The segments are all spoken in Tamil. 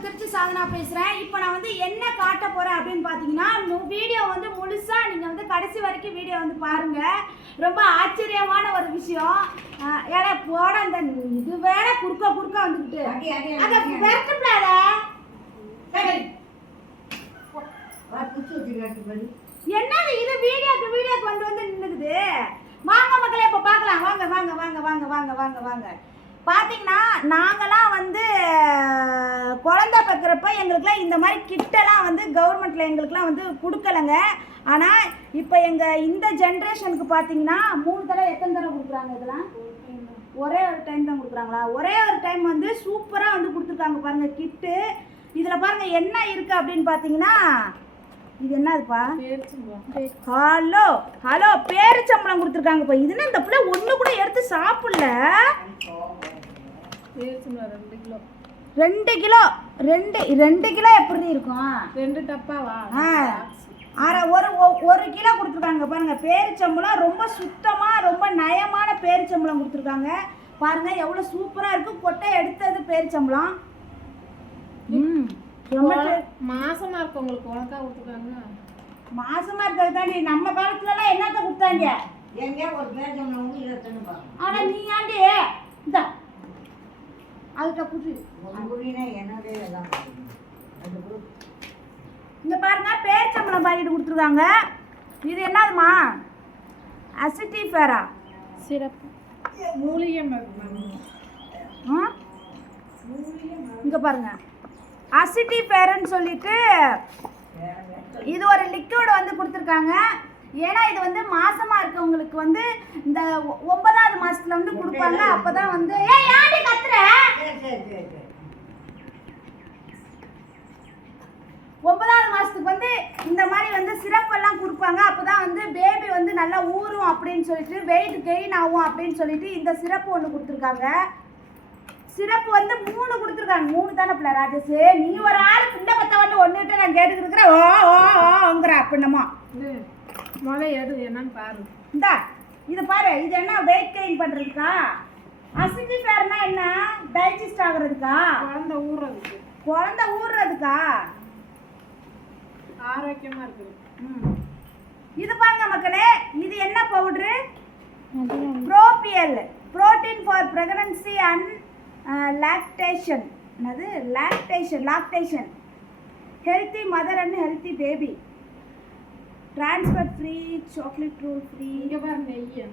உங்கள் திருச்சி சாதனா பேசுகிறேன் இப்போ நான் வந்து என்ன காட்ட போகிறேன் அப்படின்னு பார்த்தீங்கன்னா வீடியோ வந்து முழுசாக நீங்கள் வந்து கடைசி வரைக்கும் வீடியோ வந்து பாருங்கள் ரொம்ப ஆச்சரியமான ஒரு விஷயம். ஏடா போட அந்த இது வேற குறுக்க குறுக்க வந்துக்கிட்டு அதை அடி. விரட்டுப்படாத வா, குச்சி வச்சு காட்டு பாரு. என்னது இது வீடியோக்கு வீடியோக்கு வந்து வந்து நின்றுக்குது வாங்க மக்களே இப்போ பார்க்கலாம் வாங்க வாங்க வாங்க வாங்க வாங்க வாங்க வாங்க. பார்த்தீங்கன்னா நாங்களாம் வந்து குழந்தை பிறக்கிறப்ப எங்களுக்குலாம் இந்த மாதிரி கிட்டெல்லாம் வந்து கவர்மெண்ட்டில் எங்களுக்குலாம் வந்து கொடுக்கலங்க. ஆனால் இப்போ எங்கள் இந்த ஜென்ரேஷனுக்கு பார்த்தீங்கன்னா மூணு தடவை எத்தனை தடவை கொடுக்குறாங்க இதெல்லாம்? ஒரே ஒரு டைம் தான் கொடுக்குறாங்களா? ஒரே ஒரு டைம் வந்து சூப்பராக வந்து கொடுத்துருக்காங்க பாருங்கள் கிட்டு இதில் பாருங்கள் என்ன இருக்குது அப்படின்னு பார்த்தீங்கன்னா இது என்னதுப்பா? ஹலோ ஹலோ பேரிச்சம்பளம் கொடுத்துருக்காங்கப்பா இதுன்னு இந்த பிள்ளை? ஒன்று கூட எடுத்து சாப்பிடல. ரெண்டு கிலோ. ரெண்டு கிலோ ரெண்டு ரெண்டு கிலோ எப்படி இருக்கும்? ரெண்டு டப்பாவா? ஆ. அரை ஒரு ஒ- ஒரு கிலோ கொடுத்துருக்காங்க. பாருங்க பேரிச்சம்பளம் ரொம்ப சுத்தமாக ரொம்ப நயமான பேரிச்சம்பளம் கொடுத்துருக்காங்க. பாருங்க எவ்வளோ சூப்பராக இருக்கு. கொட்டை எடுத்தது பேரிச்சம்பளம் ம். ரொம்ப டே- மாசமா இருக்கவங்களுக்கு உனக்கா கொடுத்துருக்காங்க? மாசமா இருக்கிறது தாண்டி நம்ம காலத்துலலாம் என்னத்த கொடுத்தாங்க? எங்கேயா ஒரு பேர் சொன்னவங்க இதை தின்னு பாருங்க. ஆனா நீ ஆண்டி இந்த அதுக்கு புது எல்லாம் பாருங்க. பேரிச்சம்பளம் பாக்கெட் கொடுத்துருக்காங்க. இது என்னதுமா அசிட்டி ஃபேரா சிறப்பு. மூலிகை மருந்து இங்க பாருங்க. அசிட்டி ஃபேர்னு சொல்லிட்டு இது ஒரு லிக்விட் வந்து கொடுத்துருக்காங்க. ஏன்னா இது வந்து மாசமா இருக்கவங்களுக்கு வந்து இந்த ஒன்பதாவது மாசத்துல வந்து கொடுப்பாங்க. அப்பதான் வந்து ஏய் யாண்டி கத்துற? ஒன்பதாவது மாதத்துக்கு வந்து இந்த மாதிரி வந்து சிறப்பெல்லாம் கொடுப்பாங்க. அப்போ தான் வந்து பேபி வந்து நல்லா ஊறும் அப்படின்னு சொல்லிட்டு வெயிட் கெயின் ஆகும் அப்படின்னு சொல்லிட்டு இந்த சிறப்பு ஒன்று கொடுத்துருக்காங்க. சிறப்பு வந்து மூணு கொடுத்துருக்காங்க. மூணு தானே பிள்ளை ராஜேஷ்? நீ ஒரு ஆள் பிள்ளை பத்த வந்து ஒன்றுட்டு நான் கேட்டுக்கிட்டு இருக்கிறேன். ஓ ஓ ஓங்கிற அப்படின்னமோ இது முத எடு என்னன்னு பாரு. இந்தா இது பாரு இது என்ன வெயிட் கெயின் பண்ணுறதுக்கா அசிட்டி ஃபேர்னா என்ன? டைஜஸ்ட் ஆகுறதுக்கா? குழந்தை ஊறுறதுக்கு குழந்தை ஊறுறதுக்கா ஆரோக்கியமா இருக்குது. ம். இது பாருங்க மக்களே இது என்ன powder ப்ரோபியல் protein for pregnancy and lactation என்னது? Lactation lactation healthy mother and healthy baby transfer free chocolate rule free இங்க பாரு நெய்ய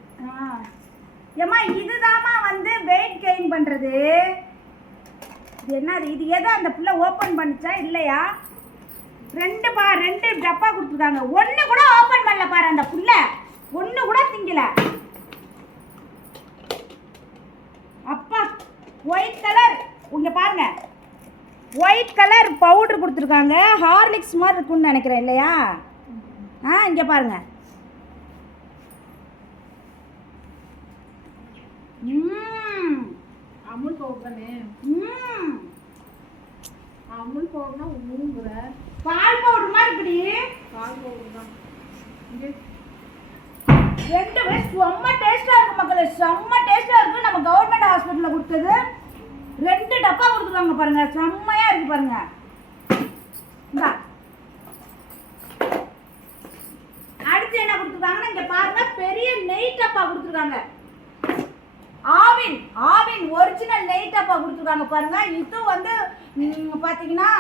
ஏம்மா இதுதாம்மா வந்து வெயிட் கெயின் பண்ணுறது இது என்னது? இது எதை அந்த பிள்ளை ஓப்பன் பண்ணுச்சா இல்லையா? ரெண்டு பா ரெண்டு டப்பா கொடுத்துருக்காங்க. ஒன்று கூட ஓப்பன் பண்ணல பாரு அந்த புள்ள. ஒன்று கூட திங்கல. அப்பா ஒயிட் கலர் இங்க பாருங்க. ஒயிட் கலர் பவுடர் கொடுத்துருக்காங்க. ஹார்லிக்ஸ் மாதிரி இருக்கும்னு நினைக்கிறேன் இல்லையா? ஆ இங்கே பாருங்க. ம் அமுல் பவுடர் தானே ம் அமுல் பவுடர்னா ஊங்குற பால் பவுடர் மாதிரி இப்படி. பால் பவுடர் தான். இங்க. ரெண்டு பேர் செம்ம டேஸ்டா இருக்கு மக்களே. செம்ம டேஸ்டா இருக்கு. நம்ம கவர்மெண்ட் ஹாஸ்பிட்டல்ல கொடுத்தது. ரெண்டு டப்பா கொடுத்துருக்காங்க பாருங்க. செம்மையா இருக்கு பாருங்க. இந்தா அடுத்து என்ன கொடுத்துருக்காங்கன்னா இங்க பாருங்க பெரிய நெய் டப்பா கொடுத்துருக்காங்க. ஆவின் ஆவின் ஒரிஜினல் நெய் டப்பா கொடுத்துருக்காங்க பாருங்க. இது வந்து பார்த்தீங்கன்னா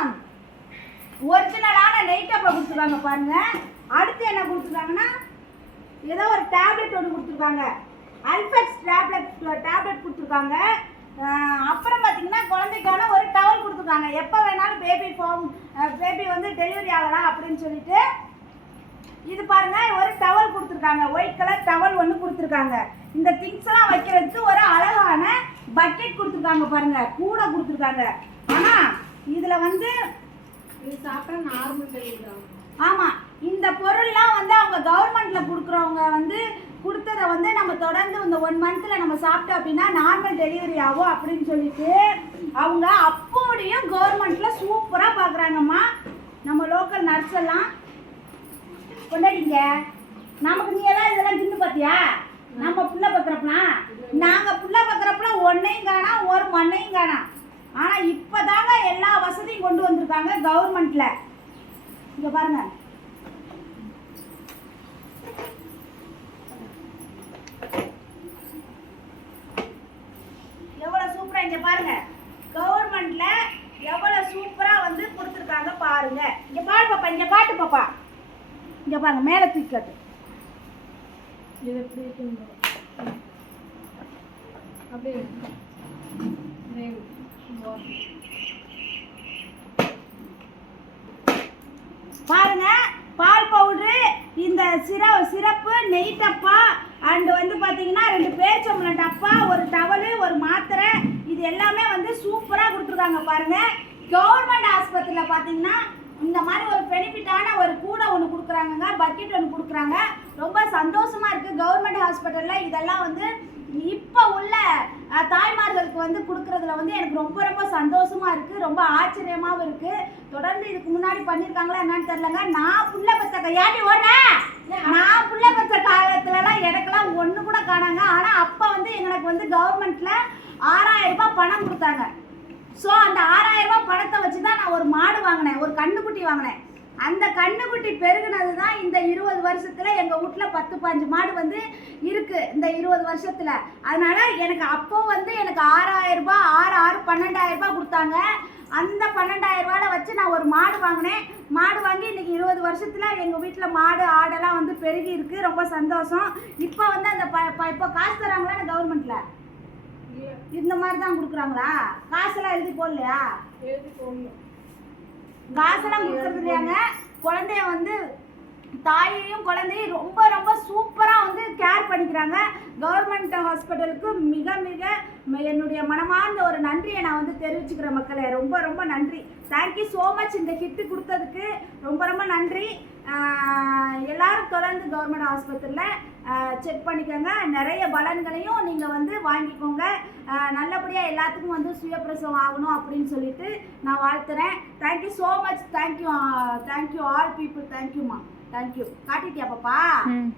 ஒரிஜினலான நெய் டப்பா கொடுத்துருக்காங்க பாருங்க. அடுத்து என்ன கொடுத்துருக்காங்கன்னா ஏதோ ஒரு டேப்லெட் ஒன்று கொடுத்துருக்காங்க. அல்ஃபெக்ஸ் டேப்லெட் டேப்லெட் கொடுத்துருக்காங்க. அப்புறம் பார்த்தீங்கன்னா குழந்தைக்கான ஒரு டவல் கொடுத்துருக்காங்க. எப்போ வேணாலும் பேபி ஃபார்ம் பேபி வந்து டெலிவரி ஆகலாம் அப்படின்னு சொல்லிட்டு இது பாருங்க ஒரு டவல் கொடுத்துருக்காங்க. ஒயிட் கலர் டவல் ஒன்று கொடுத்துருக்காங்க. இந்த திங்ஸ் எல்லாம் வைக்கிறதுக்கு ஒரு அழகான பக்கெட் கொடுத்துருக்காங்க பாருங்க. கூட கொடுத்துருக்காங்க. ஆனால் இதில் வந்து இது சாப்பிட்டா நார்மல் டெலிவரி ஆமாம் இந்த பொருள்லாம் வந்து அவங்க கவர்மெண்ட்ல கொடுக்குறவங்க வந்து கொடுத்ததை வந்து நம்ம தொடர்ந்து இந்த ஒன் மந்த்தில் நம்ம சாப்பிட்டோம் அப்படின்னா நார்மல் டெலிவரி ஆகும் அப்படின்னு சொல்லிட்டு அவங்க அப்படியும் கவர்மெண்ட்ல சூப்பராக பார்க்குறாங்கம்மா. நம்ம லோக்கல் நர்ஸ் எல்லாம் கொண்டாடிங்க. நமக்கு நீ எதாவது இதெல்லாம் தின்னு பார்த்தியா நம்ம புள்ள பார்க்குறப்பலாம் நாங்கள் புள்ள பார்க்குறப்பலாம் ஒன்றையும் காணோம் ஒரு மண்ணையும் காணாம். ஆனால் இப்போ எல்லா வசதியும் கொண்டு வந்திருக்காங்க கவர்மெண்ட்ல. இங்கே பாருங்க. எவ்வளோ சூப்பராக இங்கே பாருங்க. கவர்மெண்ட்டில் எவ்வளோ சூப்பராக வந்து கொடுத்துருக்காங்க பாருங்க. இங்கே பாடு பாப்பா இங்கே பாட்டு பாப்பா. இங்கே பாருங்க மேலே தூக்கி காட்டு. இது எப்படி அப்படியே பாருங்க பால் பவுடரு இந்த சிர சிறப்பு நெய் டப்பா அண்ட் வந்து பார்த்தீங்கன்னா ரெண்டு பேரிச்சம்பழம் டப்பா ஒரு டவலு ஒரு மாத்திரை இது எல்லாமே வந்து சூப்பராக கொடுத்துருக்காங்க பாருங்க. கவர்மெண்ட் ஆஸ்பத்திரியில் பார்த்தீங்கன்னா இந்த மாதிரி ஒரு பெனிஃபிட்டான ஒரு கூடை ஒன்று கொடுக்குறாங்கங்க பக்கெட் ஒன்று கொடுக்குறாங்க. ரொம்ப சந்தோஷமாக இருக்குது கவர்மெண்ட் ஹாஸ்பிட்டலில் இதெல்லாம் வந்து இப்போ உள்ள தாய்மார்களுக்கு வந்து கொடுக்குறதுல வந்து எனக்கு ரொம்ப ரொம்ப சந்தோஷமாக இருக்குது ரொம்ப ஆச்சரியமாகவும் இருக்குது தொடர்ந்து இதுக்கு முன்னாடி பண்ணியிருக்காங்களா என்னன்னு தெரிலங்க நான் புள்ள பெற்ற கையாட்டி ஓடுறேன் நான் புள்ள பெற்ற காலத்துலலாம் எனக்கெல்லாம் ஒன்று கூட காணாங்க. ஆனால் அப்போ வந்து எங்களுக்கு வந்து கவர்மெண்ட்டில் ஆறாயிரம் ரூபாய் பணம் கொடுத்தாங்க. ஸோ அந்த பணத்தை வச்சு தான் நான் ஒரு மாடு வாங்கினேன் ஒரு கண்ணுக்குட்டி வாங்கினேன். அந்த கண்ணுக்குட்டி பெருகுனது தான் இந்த இருபது வருஷத்தில் எங்கள் வீட்ல பத்து பாஞ்சு மாடு வந்து இருக்குது இந்த இருபது வருஷத்தில். அதனால் எனக்கு அப்போ வந்து எனக்கு ஆறாயிரம் ஆறு ஆறு பன்னெண்டாயிரரூபா கொடுத்தாங்க. அந்த பன்னெண்டாயிரரூபால வச்சு நான் ஒரு மாடு வாங்கினேன். மாடு வாங்கி இன்னைக்கு இருபது வருஷத்தில் எங்கள் வீட்டில் மாடு ஆடெல்லாம் வந்து பெருகி இருக்குது ரொம்ப சந்தோஷம். இப்போ வந்து அந்த ப- ப- இப்போ காசு தராங்களா கவர்மெண்ட்டில் இந்த மாதிரி தான் கொடுக்குறாங்களா? காசெல்லாம் எழுதி போடலையா? எழுதி போடணும். காசெல்லாம் கொடுக்கறது இல்லையாங்க? குழந்தைய வந்து தாயையும் குழந்தையும் ரொம்ப ரொம்ப சூப்பராக வந்து கேர் பண்ணிக்கிறாங்க. கவர்மெண்ட் ஹாஸ்பிட்டலுக்கு மிக மிக என்னுடைய மனமார்ந்த ஒரு நன்றியை நான் வந்து தெரிவிச்சுக்கிறேன் மக்களே. ரொம்ப ரொம்ப நன்றி. தேங்க்யூ ஸோ மச் இந்த கிட்டு கொடுத்ததுக்கு. ரொம்ப ரொம்ப நன்றி. எல்லாரும் தொடர்ந்து கவர்மெண்ட் ஹாஸ்பிட்டலில் செக் பண்ணிக்கோங்க. நிறைய பலன்களையும் நீங்கள் வந்து வாங்கிக்கோங்க. நல்லபடியாக எல்லாத்துக்கும் வந்து சுயப்பிரசவம் ஆகணும் அப்படின்னு சொல்லிட்டு நான் வாழ்த்துறேன். Thank you so much thank you thank you all people தேங்க்யூம்மா தேங்க்யூ காட்டிட்டியா பாப்பா? ம்.